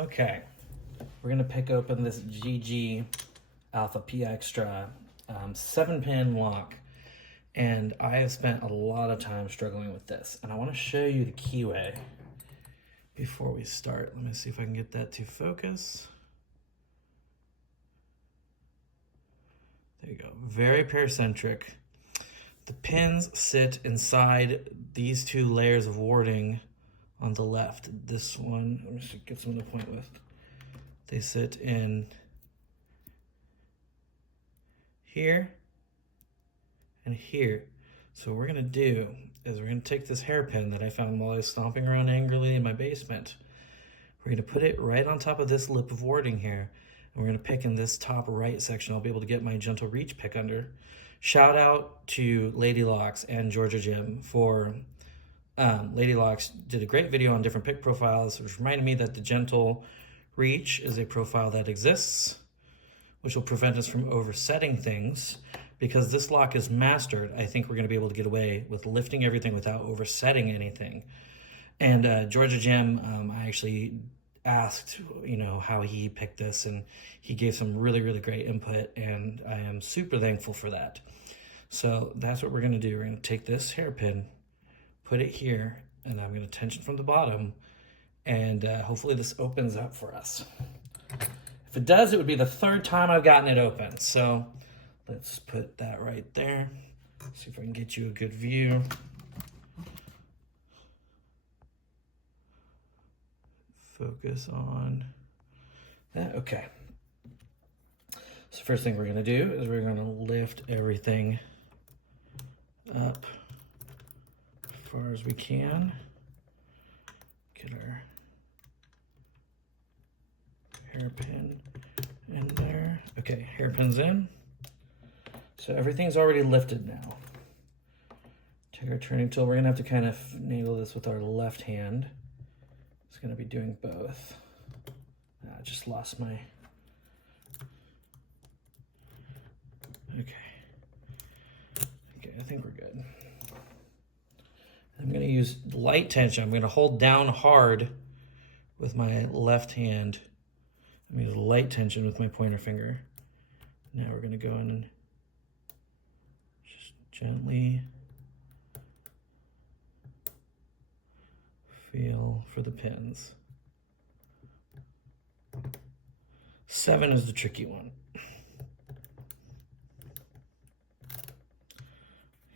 Okay, we're gonna pick open this Gege Alfa pExtra 7-pin lock, and I have spent a lot of time struggling with this, and I want to show you the keyway before we start. Let me see if I can get that to focus. There you go, very paracentric. The pins sit inside these two layers of warding on the left. This one, let me just get some of the point with. They sit in here and here. So what we're gonna do is we're gonna take this hairpin that I found while I was stomping around angrily in my basement. We're gonna put it right on top of this lip of warding here. And we're gonna pick in this top right section. I'll be able to get my gentle reach pick under. Shout out to Lady Locks and Georgia Jim for Lady Locks did a great video on different pick profiles, which reminded me that the gentle reach is a profile that exists, which will prevent us from oversetting things. Because this lock is mastered, I think we're gonna be able to get away with lifting everything without oversetting anything. And Georgia Jim, I actually asked, how he picked this, and he gave some really, really great input, and I am super thankful for that. So that's what we're gonna do. We're gonna take this hairpin, put it here, and I'm gonna tension from the bottom, and hopefully this opens up for us. If it does, it would be the third time I've gotten it open. So let's put that right there. See if I can get you a good view. Focus on that. Okay. So first thing we're gonna do is we're gonna lift everything up as far as we can. Get our hairpin in there. Okay, hairpin's in. So everything's already lifted now. Take our turning tool. We're gonna have to kind of nail this with our left hand. It's gonna be doing both. I just lost my, okay, I think we're good. I'm gonna use light tension. I'm gonna hold down hard with my left hand. I'm gonna use light tension with my pointer finger. Now we're gonna go in and just gently feel for the pins. 7 is the tricky one.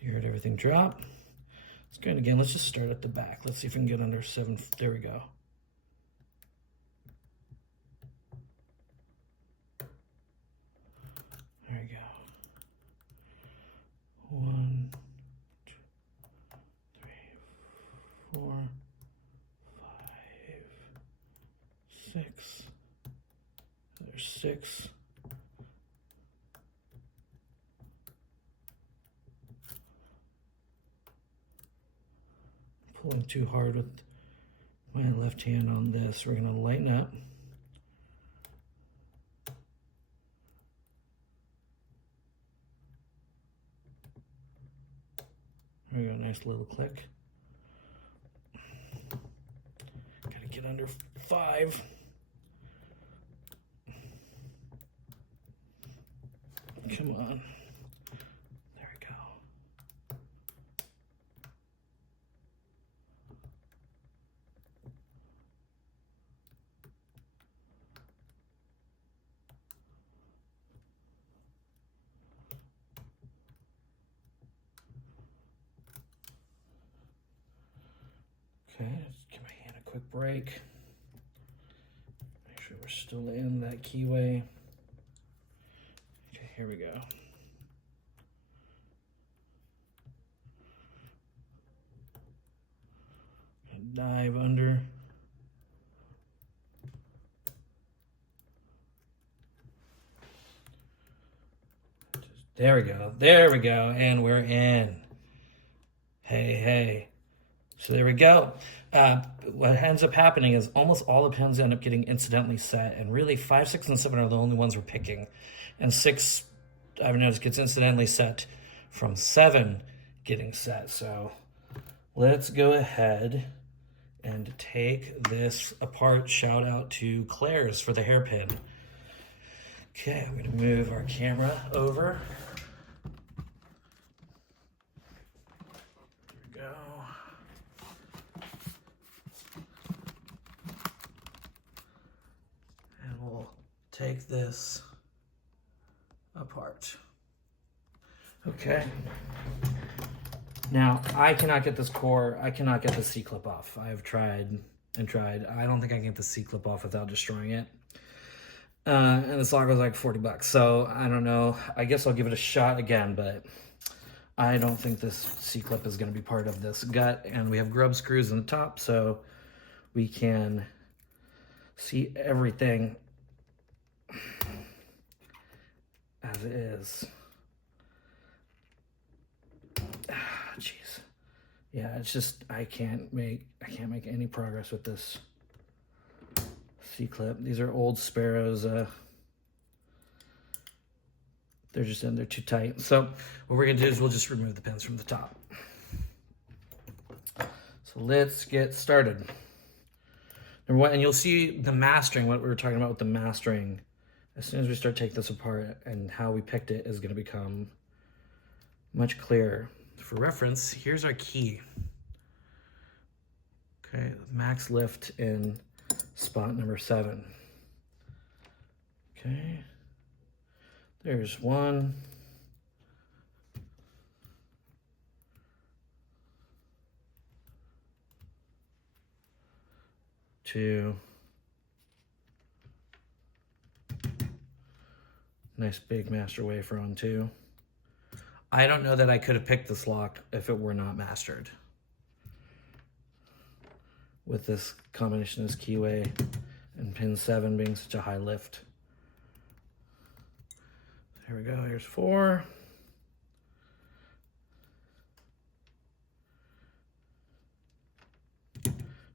You heard everything drop. Let's go again. Let's just start at the back. Let's see if we can get under 7. There we go. There we go. 1, 2, 3, 4, 5, 6. There's 6. Pulling too hard with my left hand on this. We're gonna lighten up. There we go, nice little click. Gotta get under 5. Come on. There we go. Okay, let's give my hand a quick break. Make sure we're still in that keyway. Okay, here we go. Dive under. There we go. There we go. And we're in. Hey, hey. So there we go. What ends up happening is almost all the pins end up getting incidentally set, and really 5, 6, and 7 are the only ones we're picking. And 6, I've noticed, gets incidentally set from 7 getting set. So let's go ahead and take this apart. Shout out to Claire's for the hairpin. Okay, I'm gonna move our camera over. There we go. And we'll take this apart. Okay. Now, I cannot get this core, I cannot get the C-clip off. I've tried and tried. I don't think I can get the C-clip off without destroying it. And this lock was like 40 bucks. So I don't know. I guess I'll give it a shot again, but I don't think this C-clip is going to be part of this gut. And we have grub screws in the top, so we can see everything as it is. Jeez. Yeah, it's just I can't make any progress with this C-clip. These are old Sparrows. They're just in there too tight. So what we're gonna do is we'll just remove the pins from the top. So let's get started. Number one, and you'll see the mastering, what we were talking about with the mastering. As soon as we start taking this apart and how we picked it is gonna become much clearer. For reference, here's our key. Okay, max lift in spot number 7. Okay, there's 1. 2. Nice big master wafer on 2. I don't know that I could have picked this lock if it were not mastered. With this combination of this keyway and pin 7 being such a high lift. Here we go, here's 4.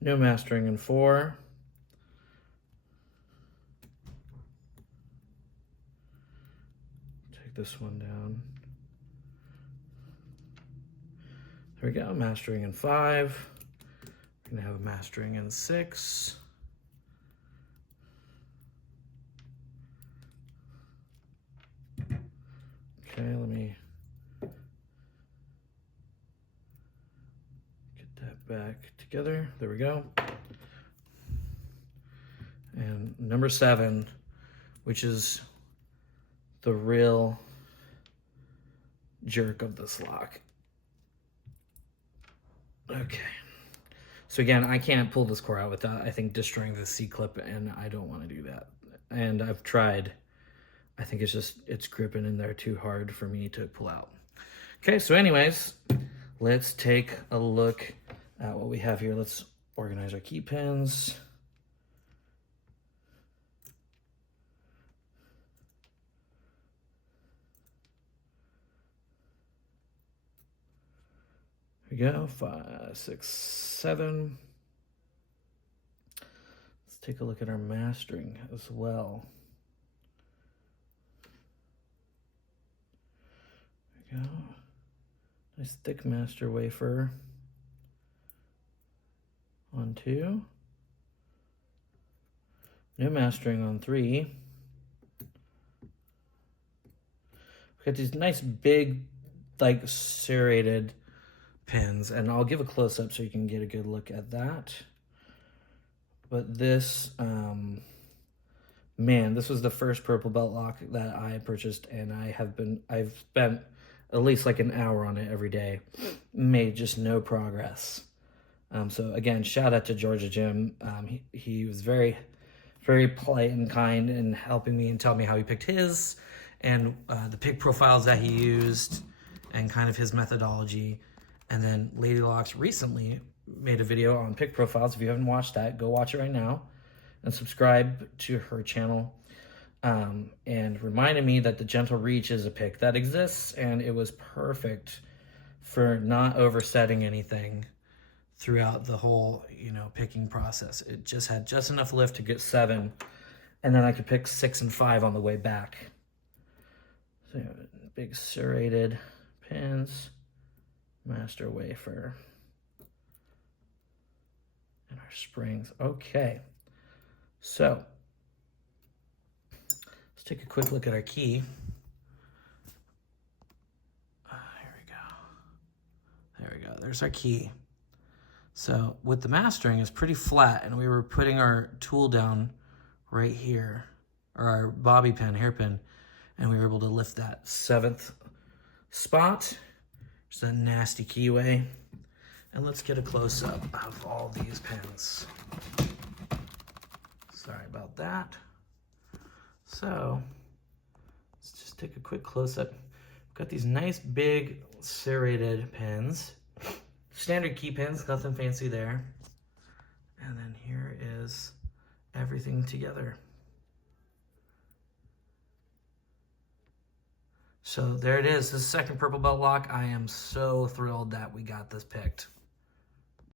No mastering in 4. Take this one down. There we go, mastering in 5. We're gonna have a mastering in 6. Okay, let me get that back together. There we go. And number 7, which is the real jerk of this lock. Okay. So again, I can't pull this core out without, I think, destroying the C-clip, and I don't want to do that. And I've tried. I think it's gripping in there too hard for me to pull out. Okay, so anyways, let's take a look at what we have here. Let's organize our key pins. Here we go, 5, 6, 7. Let's take a look at our mastering as well. There we go. Nice thick master wafer on 2. No mastering on 3. We've got these nice big, like, serrated pins, and I'll give a close-up so you can get a good look at that. But this, man, this was the first purple belt lock that I purchased, and I've spent at least like an hour on it every day. Made just no progress. So again, shout out to Georgia Jim. He was very, very polite and kind in helping me and telling me how he picked his, and the pick profiles that he used, and kind of his methodology. And then Lady Locks recently made a video on pick profiles. If you haven't watched that, go watch it right now and subscribe to her channel. And reminded me that the Gentle Reach is a pick that exists, and it was perfect for not oversetting anything throughout the whole, picking process. It just had just enough lift to get 7, and then I could pick 6 and 5 on the way back. So big serrated pins. Master wafer, and springs. Okay, so let's take a quick look at our key. Here we go. There we go. There's our key. So with the mastering, it's pretty flat, and we were putting our tool down right here, or our bobby pin, hairpin, and we were able to lift that 7th spot. Just a nasty keyway. And let's get a close-up of all these pins. Sorry about that. So let's just take a quick close-up. We've got these nice big serrated pins. Standard key pins, nothing fancy there. And then here is everything together. So there it is, the second purple belt lock. I am so thrilled that we got this picked.